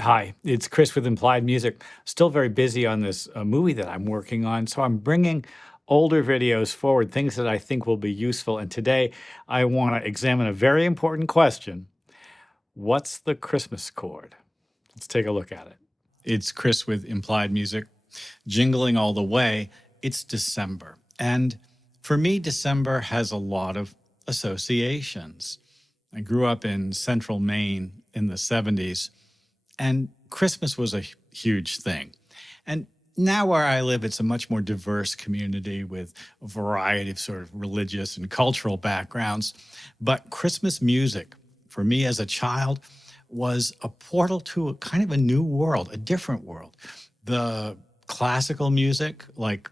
Hi, it's Chris with Implied Music. Still very busy on this movie that I'm working on, so I'm bringing older videos forward, things that I think will be useful. And today I want to examine a very important question. What's the Christmas chord? Let's take a look at it. It's Chris with Implied Music, jingling all the way. It's December. And for me, December has a lot of associations. I grew up in central Maine in the 70s, and Christmas was a huge thing. And now where I live, it's a much more diverse community with a variety of sort of religious and cultural backgrounds. But Christmas music, for me as a child, was a portal to a kind of a new world, a different world. The classical music, like,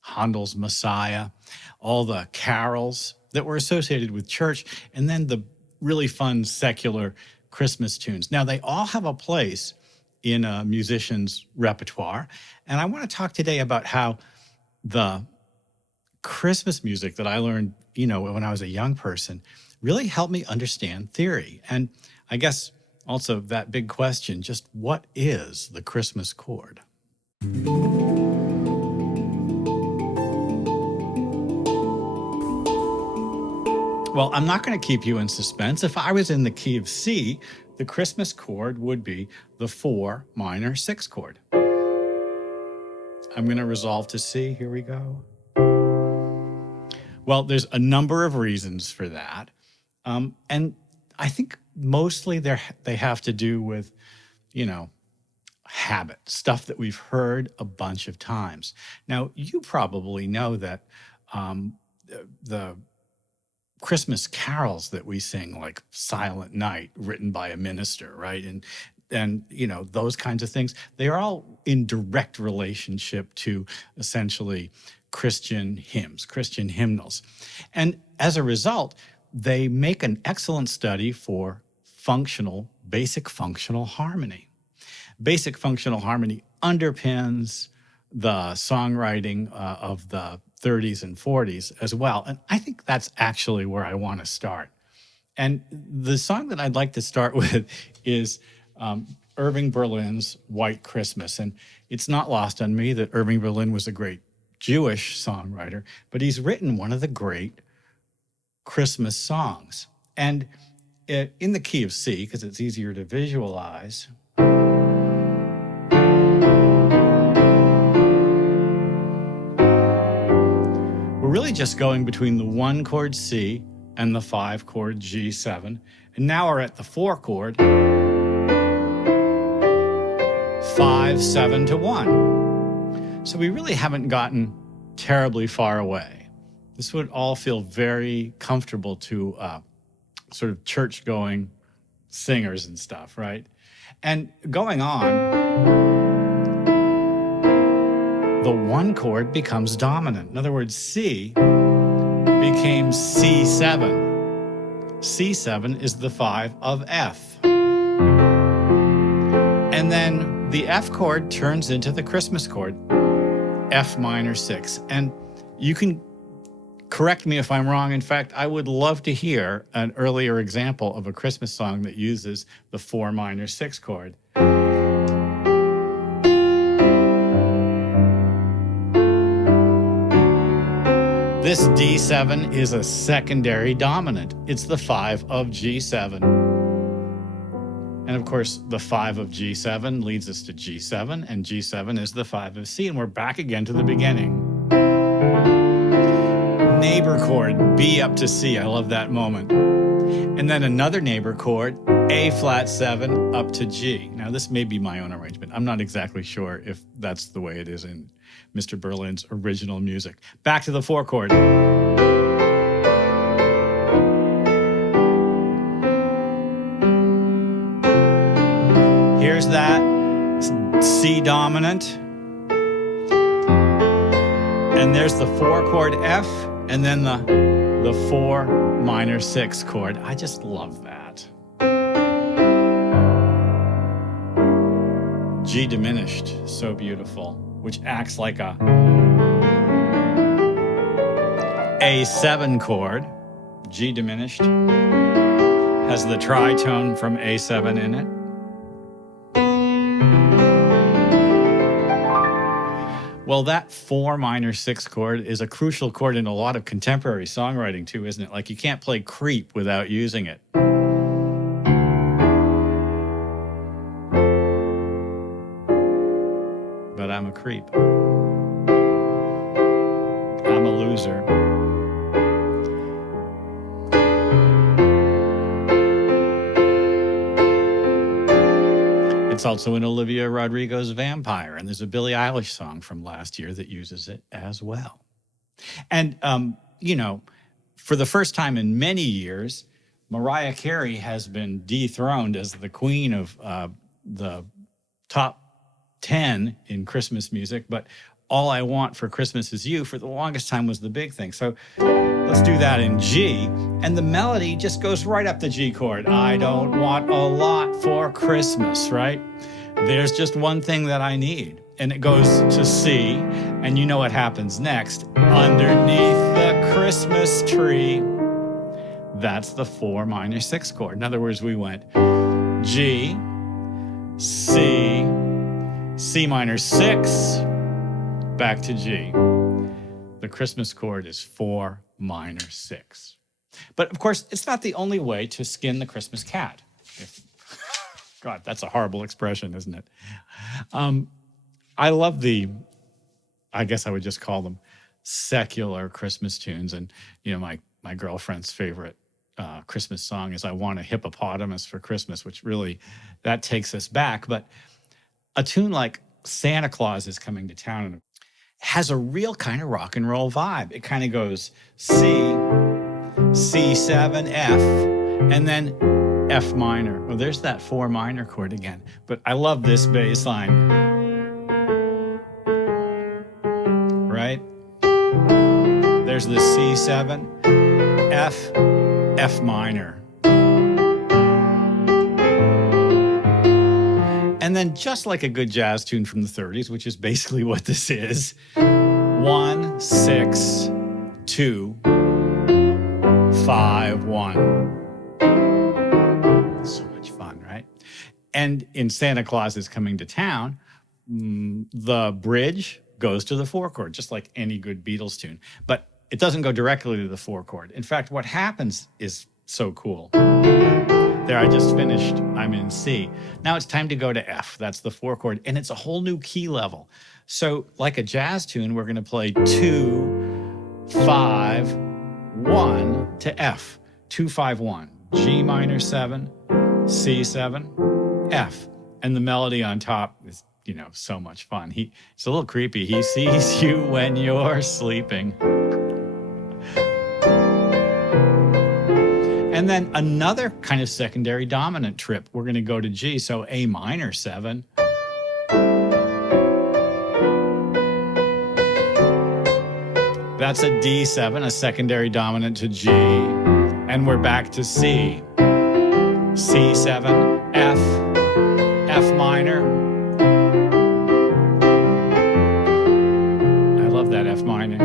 Handel's Messiah, all the carols that were associated with church, and then the really fun secular Christmas tunes. Now, they all have a place in a musician's repertoire. And I want to talk today about how the Christmas music that I learned, when I was a young person really helped me understand theory. And I guess also that big question, just what is the Christmas chord? Well, I'm not going to keep you in suspense. If I was in the key of C, the Christmas chord would be the 4 minor 6 chord. I'm going to resolve to C. Here we go. Well, there's a number of reasons for that. And I think mostly they have to do with, habit, stuff that we've heard a bunch of times. Now, you probably know that the Christmas carols that we sing, like Silent Night, written by a minister, right? And those kinds of things, they are all in direct relationship to essentially Christian hymns, Christian hymnals. And as a result, they make an excellent study for basic functional harmony. Basic functional harmony underpins the songwriting of the 30s and 40s as well. And I think that's actually where I want to start. And the song that I'd like to start with is Irving Berlin's White Christmas. And it's not lost on me that Irving Berlin was a great Jewish songwriter, but he's written one of the great Christmas songs. And in the key of C, because it's easier to visualize, we're really just going between the 1 chord C and the 5 chord G7. And now we're at the 4 chord, 5, 7 to 1. So we really haven't gotten terribly far away. This would all feel very comfortable to sort of church-going singers and stuff, right? And going on, the 1 chord becomes dominant. In other words, C became C7. C7 is the 5 of F. And then the F chord turns into the Christmas chord, F minor 6. And you can correct me if I'm wrong. In fact, I would love to hear an earlier example of a Christmas song that uses the 4 minor 6 chord. This D7 is a secondary dominant. It's the 5 of G7. And of course, the 5 of G7 leads us to G7, and G7 is the 5 of C, and we're back again to the beginning. Neighbor chord, B up to C. I love that moment. And then another neighbor chord, A flat 7 up to G. Now, this may be my own arrangement. I'm not exactly sure if that's the way it is in Mr. Berlin's original music. Back to the 4 chord. Here's that C dominant. And there's the 4 chord F, and then the 4 minor 6 chord. I just love that. G diminished, so beautiful, which acts like a A7 chord. G diminished has the tritone from A7 in it. Well, that 4 minor 6 chord is a crucial chord in a lot of contemporary songwriting too, isn't it? Like you can't play Creep without using it. But I'm a creep. I'm a loser. It's also in Olivia Rodrigo's Vampire, and there's a Billie Eilish song from last year that uses it as well. And, you know, for the first time in many years, Mariah Carey has been dethroned as the queen of the top 10 in Christmas music, but All I Want for Christmas Is You for the longest time was the big thing. So let's do that in G, and the melody just goes right up the G chord. I don't want a lot for Christmas, right? There's just one thing that I need, and it goes to C, and you know what happens next. Underneath the Christmas tree. That's the 4 minor 6 chord. In other words, we went G, C, C minor 6, back to G. The Christmas chord is 4 minor 6. But of course, it's not the only way to skin the Christmas cat. God, that's a horrible expression, isn't it? I love I guess I would just call them secular Christmas tunes. And, you know, my girlfriend's favorite Christmas song is I Want a Hippopotamus for Christmas, which really, that takes us back. But a tune like Santa Claus is Coming to Town and has a real kind of rock and roll vibe. It kind of goes C, C7, F, and then F minor. Well, there's that 4 minor chord again. But I love this bass line. Right? There's the C7, F, F minor. And then just like a good jazz tune from the 30s, which is basically what this is, 1, 6, 2, 5, 1. So much fun, right? And in Santa Claus is Coming to Town, the bridge goes to the 4 chord, just like any good Beatles tune. But it doesn't go directly to the 4 chord. In fact, what happens is so cool. There, I just finished. I'm in C. Now it's time to go to F. That's the 4 chord, and it's a whole new key level. So like a jazz tune, we're going to play 2, 5, 1 to F. 2, 5, 1. G minor 7, C7, F. And the melody on top is, you know, so much fun. It's a little creepy. He sees you when you're sleeping. And then another kind of secondary dominant trip. We're going to go to G, so A minor 7. That's a D7, a secondary dominant to G. And we're back to C. C7, F, F minor. I love that F minor.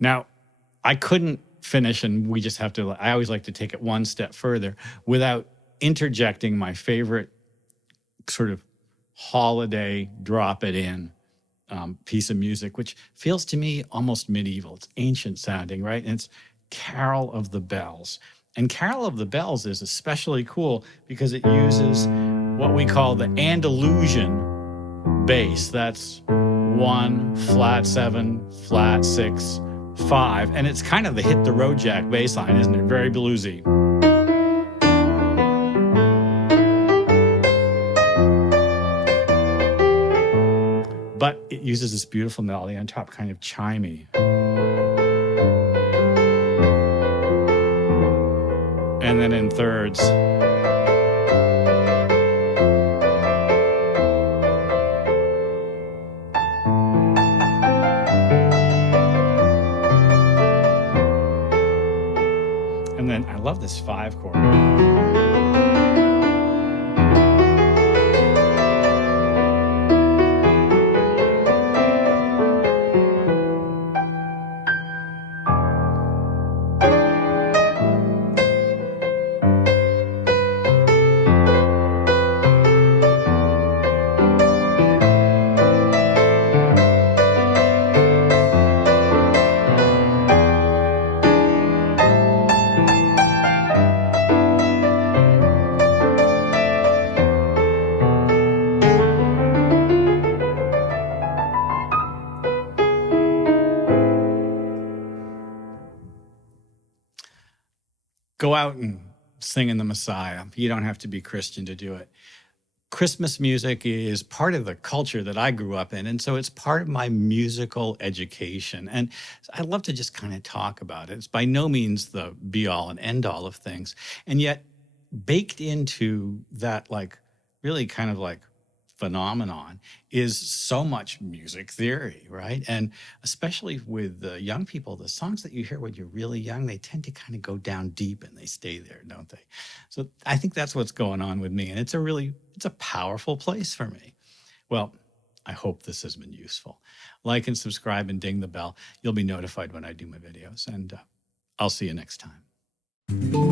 Now, I couldn't finish, and we just have to, I always like to take it one step further without interjecting my favorite sort of holiday drop it in piece of music, which feels to me almost medieval. It's ancient sounding, right? And it's Carol of the Bells. And Carol of the Bells is especially cool because it uses what we call the Andalusian bass. That's 1, flat 7, flat 6, 5, and it's kind of the Hit the Road Jack bass line, isn't it? Very bluesy. But it uses this beautiful melody on top, kind of chimey. And then in thirds. And then I love this 5 chord. Go out and sing in the Messiah. You don't have to be Christian to do it. Christmas music is part of the culture that I grew up in. And so it's part of my musical education. And I love to just kind of talk about it. It's by no means the be all and end all of things. And yet, baked into that, like, really kind of like phenomenon is so much music theory, right? And especially with the young people, the songs that you hear when you're really young, they tend to kind of go down deep and they stay there, don't they? So I think that's what's going on with me. And it's a powerful place for me. Well, I hope this has been useful. Like and subscribe and ding the bell. You'll be notified when I do my videos. And I'll see you next time.